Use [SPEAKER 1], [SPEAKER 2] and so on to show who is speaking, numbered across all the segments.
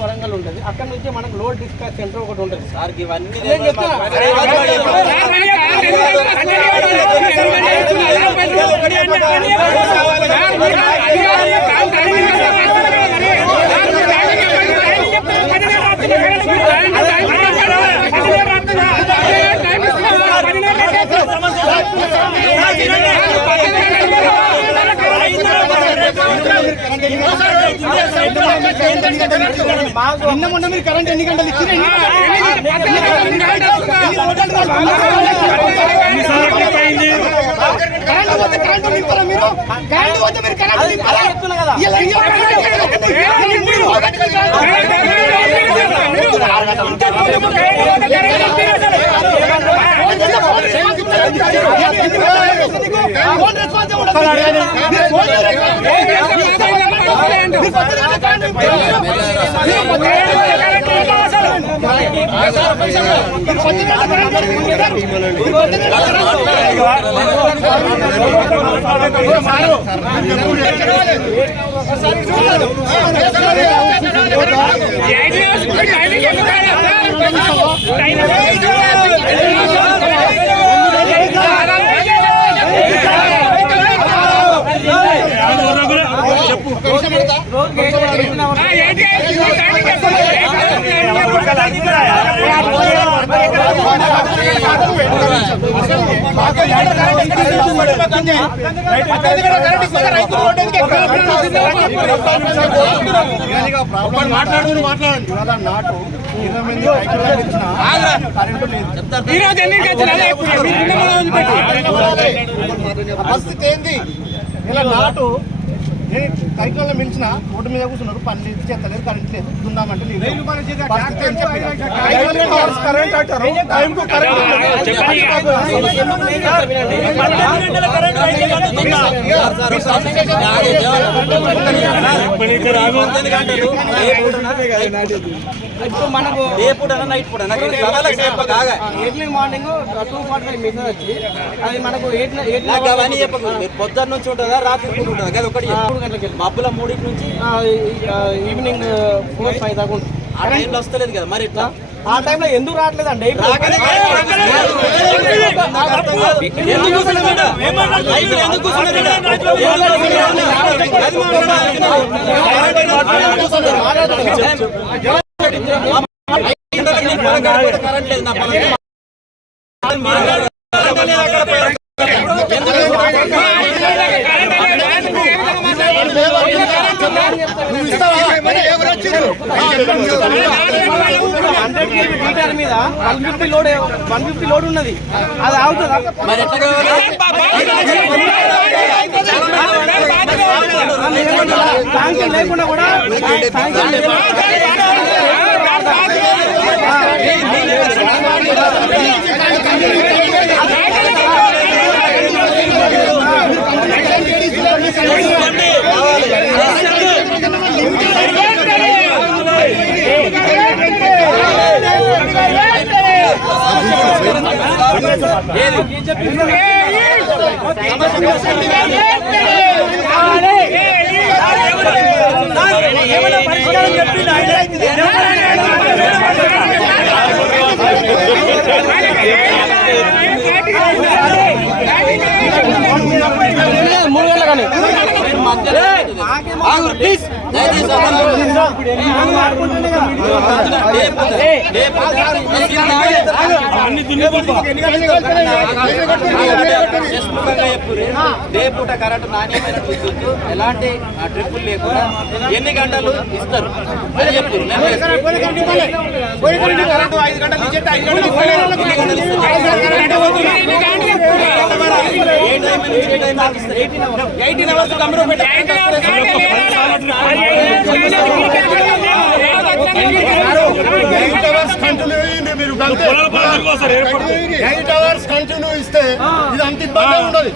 [SPEAKER 1] వరంగల్ ఉంటుంది అక్కడ నుంచి మనకు లోడ్ డిస్పాచ్ సెంటర్ ఒకటి ఉంటుంది
[SPEAKER 2] సార్ ఇవన్నీ
[SPEAKER 1] నేను
[SPEAKER 3] నిన్న మొన్న మీరు కరెంట్ ఎన్ని గంటలు ఇచ్చి కరెంట్ పోతే కరెంట్ నింపారా మీరు కరెంట్ పోతే మీరు కరెంట్ నింపారా ఫోన్ రెస్పాన్స్ ఉండదు మీరు ఫోన్ మీరు పొద్దున్న కరెంట్ నింపారా? మీరు పొద్దున్న కరెంట్ నింపారా అసలు? మీరు పొద్దున్న కరెంట్ నింపారా? మీరు పొద్దున్న కరెంట్
[SPEAKER 4] మాట్లాడు మాట్లాడండి నాటు ఇరవై మంది రైతులకు ఇచ్చిన కరెంటు లేదు ఆ పరిస్థితి ఏంది ఇలా నాటు కైకులలో మించిన రోడ్డు మీద కూర్చున్నారు పని లేదు చేస్తలేదు కరెంట్ లేదు దుందామంటే కరెంట్
[SPEAKER 1] ఇప్పుడు మనకు
[SPEAKER 2] డే పూట నైట్ పూట
[SPEAKER 1] early morning two forty five meter వచ్చి అది మనకు ఎయిట్ ఎయిట్
[SPEAKER 2] నాకు అవన్నీ చెప్పకు. మీరు పొద్దున్న నుంచి ఉంటుందా రాత్రి పూట ఉంటుందా? అది ఒకటి.
[SPEAKER 1] మూడు గంటలకు
[SPEAKER 2] మబ్బుల మూడింటి నుంచి
[SPEAKER 1] ఈవినింగ్ ఫోర్ ఫైవ్ దాకా ఉంటుంది.
[SPEAKER 2] ఆ టైంలో వస్తలేదు కదా మరి ఎట్లా
[SPEAKER 1] ఆ టైంలో ఎందుకు రావట్లేదండి?
[SPEAKER 2] ఎందుకు
[SPEAKER 1] హండ్రెడ్ కేజీ మీటర్ మీద one fifty load one fifty load ఉన్నది అది ఆగుతుందా
[SPEAKER 2] మరి
[SPEAKER 1] శాంక్షన్ లేకుండా కూడా శాంక్షన్ లేకుండా మూడు
[SPEAKER 2] రేపూట కరెంట్ నాణ్యమైన విద్యుత్ ఎలాంటి ట్రిప్పులు లేకుండా ఎన్ని గంటలు ఇస్తారు అని చెప్పు నేను ¡Ven,
[SPEAKER 4] ఎయిట్ అవర్స్ కంటిన్యూ ఇస్తే ఇది అంత ఇబ్బంది ఉండదు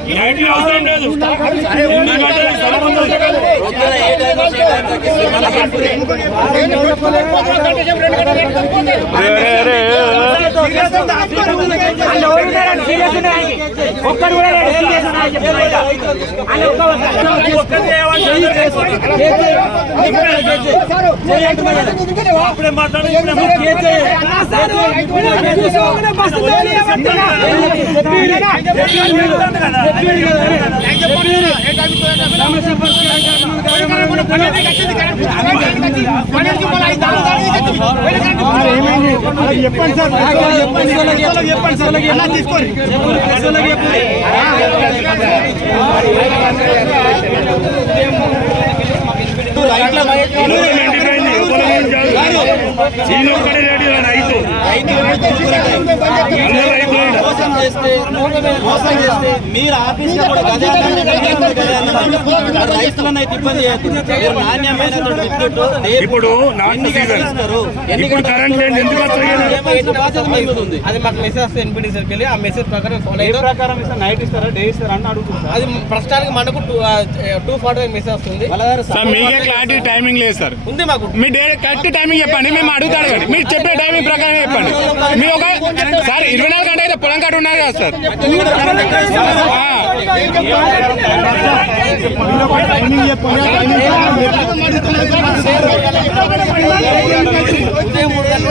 [SPEAKER 3] ఒక్కడు కూడా సీరియస్ ఒక్కరు మాట్లాడు
[SPEAKER 4] చెప్పండి సార్. చెప్పండి సార్ అలా తీసుకోండి
[SPEAKER 2] చేస్తే మోసం చేస్తే మీరు ఆఫీస్ గదే. రైతులను అయితే ఇబ్బంది చేయొద్దు. మీరు నాణ్యమైన విద్యుత్ రేపు
[SPEAKER 5] ఇప్పుడు నాట్
[SPEAKER 2] ఎన్ని
[SPEAKER 5] సీజన్.
[SPEAKER 2] గంటలు ఇస్తారు? ఎన్ని
[SPEAKER 5] ఇప్పుడు
[SPEAKER 2] గంటలు
[SPEAKER 5] కరెంట్ లేని ఎందుకు వస్తాయి కదా?
[SPEAKER 2] ఏమో ఎన్ని బాధ్యత మీ మీద ఉంది.
[SPEAKER 1] అది మాకు మెసేజ్ వస్తే వెళ్ళి ఆ మెసేజ్ ప్రకారం
[SPEAKER 4] ఇస్తారు నైట్ ఇస్తారా డే ఇస్తారా అని అడుగుతున్నారు
[SPEAKER 1] అది ప్రస్తుతానికి మనకు two two forty five message వస్తుంది
[SPEAKER 5] సార్ మీకే క్లారిటీ టైమింగ్ లేదు సార్
[SPEAKER 1] ఉంది మాకు
[SPEAKER 5] మీ డే కరెక్ట్ టైమింగ్ చెప్పండి మేము అడుగుతాడు మీరు చెప్పే టైమింగ్ ప్రకారం చెప్పండి మీ ఒక సార్ ఇరవై నాలుగు గంటలు అయితే పొలం కట్ట ఉన్నారు కదా సార్?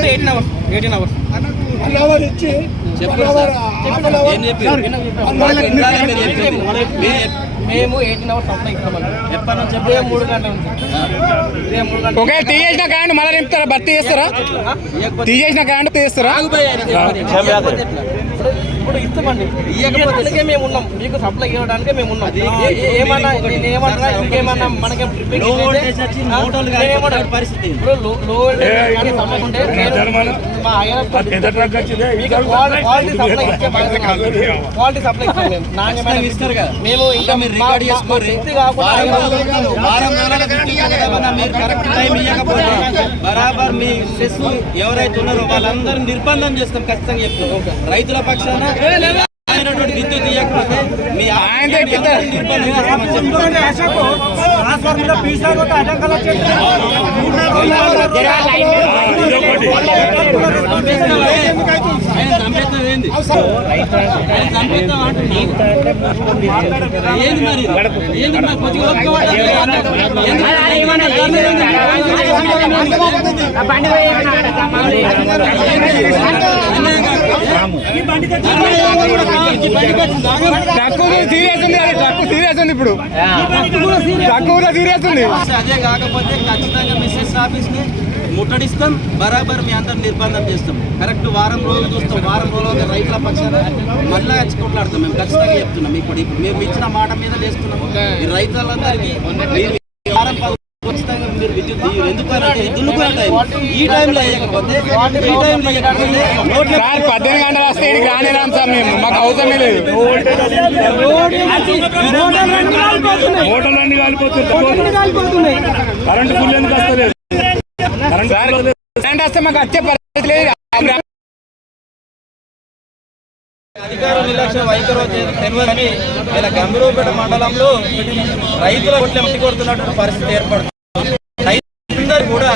[SPEAKER 1] ఎయిటీన్ అవర్స్ మేము ఎయిటీన్ అవర్స్ మూడు గంటల నుంచి
[SPEAKER 5] ఒకవేళ తీసేసిన మళ్ళీ నింపుతారా? భర్తీ చేస్తారా? తీసేసిన కరెంట్ తీస్తారా?
[SPEAKER 1] ఇప్పుడు ఇస్తామండి. ఇవ్వకపోతే మేము ఉన్నాం. మీకు సప్లై ఇవ్వడానికే మేము ఉన్నాం. ఏమన్నా నేను ఏమన్నా ఇంకేమన్నా మనకి
[SPEAKER 2] పరిస్థితి
[SPEAKER 1] క్వాలిటీ సప్లై ఇస్తాం మేము. నాణ్యమైన
[SPEAKER 2] ఖచ్చితంగా ఇస్తారు కదా.
[SPEAKER 1] మేము ఇంకా
[SPEAKER 2] మీరు రికార్డ్ చేసుకోరు మీరు కరెక్ట్ టైం ఇవ్వకపోతే బరాబర్ మీ సెస్ ఎవరైతే ఉన్నారో వాళ్ళందరూ నిర్బంధం చేస్తాం ఖచ్చితంగా చెప్తున్నాం. రైతుల పక్షాన విద్యుత్ ఇవ్వకపోతే మీ చంపేస్తాం ఏంది ఆయన చంపేస్తాం అంటున్నాను ఏంది మరి ఏంది మరి కొద్దిగా ఓపిక పట్టాలి కదా. ఎందుకు?
[SPEAKER 3] బండి పోయి ఏమన్నా ఆడతామా?
[SPEAKER 5] ట్రక్ సీరియస్ ఉంది అది ట్రక్ సీరియస్ ఉంది ఇప్పుడు ట్రక్ కూడా సీరియస్ ఉంది
[SPEAKER 2] అదే కాకపోతే ఖచ్చితంగా మిస్సెస్ ఆఫీస్ని ముట్టడిస్తాం బరాబర్ మీ అందరు నిర్బంధం చేస్తాం కరెక్ట్ వారం రోజులు చూస్తాం వారం రోజులు రైతుల పక్షాన మళ్ళీ వచ్చి కొట్లాడతాం మేము ఖచ్చితంగా చెప్తున్నాం ఇప్పుడు ఇప్పుడు మేము ఇచ్చిన మాట మీద లేస్తున్నాము ఈ రైతులందరికీ మీరు ఈ వారం పది ఖచ్చితంగా మీరు విద్యుత్ తీయరు. ఎందుకనంటే దున్నుకునే టైం ఈ టైంలో వేయకపోతే ఈ టైంలో వేయకపోతే నోట్ల
[SPEAKER 5] సార్ పద్దెనిమిది గంటలు వస్తే ఇక్కడికి రాని రాం సార్ మేము. మాకు అవసరమే లేదు.
[SPEAKER 6] మోటార్లు అన్ని కాలిపోతుంది. కరెంట్ ఫుల్ ఎందుకు వస్తలేదు? కరెంట్
[SPEAKER 5] వస్తే మాకు వచ్చే పరిస్థితి లేదు.
[SPEAKER 2] అధికార నిర్లక్ష్య వైఖరి తెలియదు కానీ ఇలా గంభీరపేట మండలంలో రైతుల కొట్లు ఎంటి కొడుతున్నటువంటి పరిస్థితి ఏర్పడుతుంది. రైతులందరూ కూడా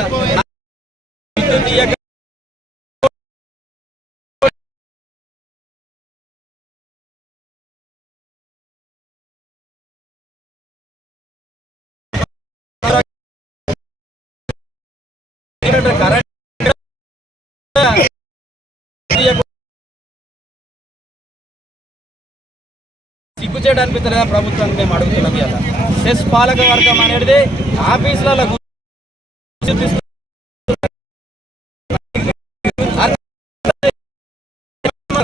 [SPEAKER 2] చేయడానికి తెలియదా ప్రభుత్వాన్ని మేము అడుగుతున్నాం ఇలా సెస్ పాలక వర్గం అనేది ఆఫీసులలో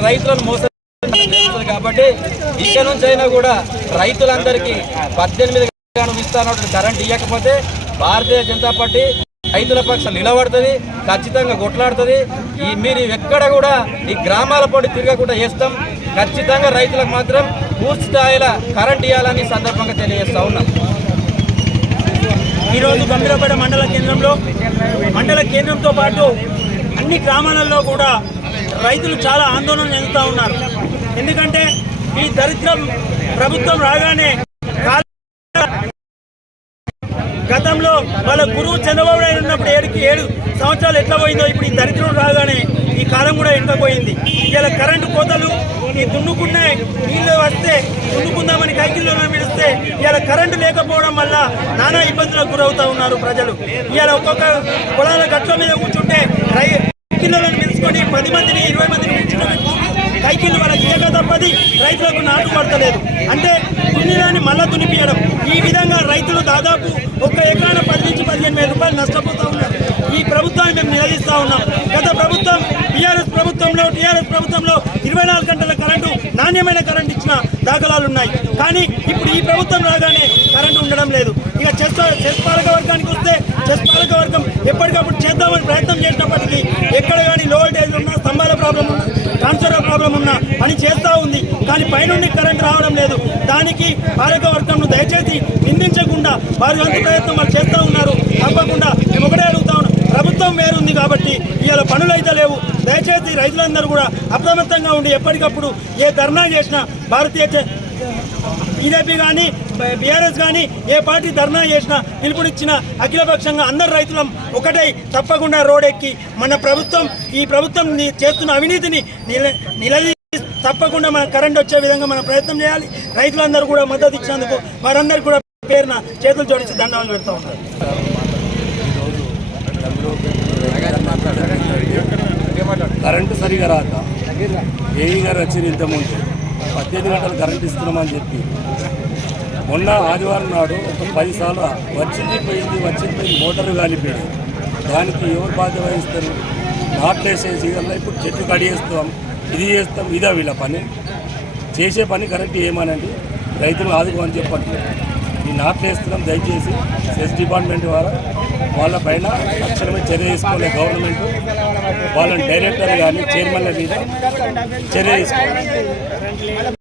[SPEAKER 2] రైతులను మోసం చేస్తుంది కాబట్టి ఇక నుంచి అయినా కూడా రైతులందరికీ పద్దెనిమిది గంటలు ఇస్తానటువంటి కరెంట్ ఇవ్వకపోతే భారతీయ జనతా పార్టీ రైతుల పక్షం నిలబడుతుంది ఖచ్చితంగా కొట్లాడుతుంది. ఈ మీరు ఎక్కడ కూడా ఈ గ్రామాల పొడి తిరగకుండా చేస్తాం. ఖచ్చితంగా రైతులకు మాత్రం పూర్తి స్థాయిలో కరెంట్ ఇవ్వాలని సందర్భంగా తెలియజేస్తా ఉన్నాం.
[SPEAKER 3] ఈరోజు గంభీరపేట మండల కేంద్రంలో మండల కేంద్రంతో పాటు అన్ని గ్రామాలలో కూడా రైతులు చాలా ఆందోళన చెందుతూ ఉన్నారు. ఎందుకంటే ఈ దరిద్రం ప్రభుత్వం రాగానే గతంలో వాళ్ళ గురువు చంద్రబాబు నాయుడు ఉన్నప్పుడు ఏడుకి ఏడు సంవత్సరాలు ఎట్లా పోయిందో ఇప్పుడు ఈ దరిద్రం రాగానే ఈ కాలం కూడా ఎండపోయింది ఇలా కరెంటు కోతలు ఈ దున్నుకున్న నీళ్ళు వస్తే దున్నుకుందామని కైకిల్లో పిలిస్తే ఇలా కరెంటు లేకపోవడం వల్ల నానా ఇబ్బందులకు గురవుతూ ఉన్నారు ప్రజలు. ఇలా ఒక్కొక్క పొలాల గట్ల మీద కూర్చుంటే రై కిలోలను పిలుచుకొని పది మందిని ఇరవై మందిని పిలుచుకొని కైకిలు వాళ్ళకి ఇయ్యక తప్పది రైతులకు నాటు పడతలేదు. అంటే దున్నిదాన్ని మళ్ళా దున్నిపియడం ఈ విధంగా రైతులు దాదాపు ఒక్క ఎకరాన పది నుంచి పదిహేను వేల రూపాయలు నష్టపోతూ ఉన్నారు. ఈ ప్రభుత్వాన్ని మేము నిలదీస్తూ ఉన్నాం. ప్రభుత్వంలో టీఆర్ఎస్ ప్రభుత్వంలో ఇరవై నాలుగు గంటల కరెంటు నాణ్యమైన కరెంట్ ఇచ్చిన దాఖలాలు ఉన్నాయి. కానీ ఇప్పుడు ఈ ప్రభుత్వం రాగానే కరెంటు ఉండడం లేదు. ఇక చెస్ చెస్ పాలక వర్గానికి వస్తే చెస్ పాలక వర్గం ఎప్పటికప్పుడు చేద్దామని ప్రయత్నం చేసినప్పటికీ ఎక్కడ కానీ లో వోల్టేజ్ ఉన్నా స్తంభాల ప్రాబ్లం ఉన్నా ట్రాన్స్ఫర్ ప్రాబ్లం ఉన్నా పని చేస్తూ ఉంది. కానీ పైనుండి కరెంట్ రావడం లేదు. దానికి పాలక వర్గంను దయచేసి నిందించకుండా వారి వంతు ప్రయత్నం వాళ్ళు చేస్తూ ఉన్నారు. తప్పకుండా మేము ఒకటే అడుగుతా ఉన్నాం. ప్రభుత్వం వేరుంది కాబట్టి ఇవాళ పనులు అయితే లేవు. దయచేసి రైతులందరూ కూడా అప్రమత్తంగా ఉండి ఎప్పటికప్పుడు ఏ ధర్నా చేసినా భారతీయ బీజేపీ కానీ బీఆర్ఎస్ కానీ ఏ పార్టీ ధర్నా చేసినా పిలుపునిచ్చిన అఖిలపక్షంగా అందరు రైతులం ఒకటై తప్పకుండా రోడెక్కి మన ప్రభుత్వం ఈ ప్రభుత్వం చేస్తున్న అవినీతిని నిల నిలదీ తప్పకుండా మన కరెంట్ వచ్చే విధంగా మనం ప్రయత్నం చేయాలి. రైతులందరూ కూడా మద్దతు ఇచ్చినందుకు వారందరికీ కూడా పేరున చేతులు జోడించి దండాలు పెడతా ఉన్నారు
[SPEAKER 6] కరెంటు సరిగా రాక ఏఈ గారు వచ్చిన ఇంతకుముందు. పద్దెనిమిది గంటలు కరెంట్ ఇస్తున్నామని చెప్పి. మొన్న ఆదివారం నాడు ఒక పది సార్లు వచ్చింది పోయింది వచ్చింది పోయింది మోటారు కాలిపోయింది. దానికి ఎవరు బాధ్యత వహిస్తారు? నాట్లు వేసేసి ఇప్పుడు చెట్టు కడిగేస్తాం ఇది చేస్తాం ఇదా వీళ్ళ పని. చేసే పని కరెక్ట్ ఏమనండి? రైతులు ఆదుకోమని చెప్పండి ఈ నాట్లు వేస్తున్నాం దయచేసి సెస్ డిపార్ట్మెంట్ ద్వారా వాళ్ళ పైన తక్షణమే చర్య తీసుకోవాలి గవర్నమెంట్. వాళ్ళని డైరెక్టర్ కానీ చైర్మన్ల మీద చర్య తీసుకోవాలి.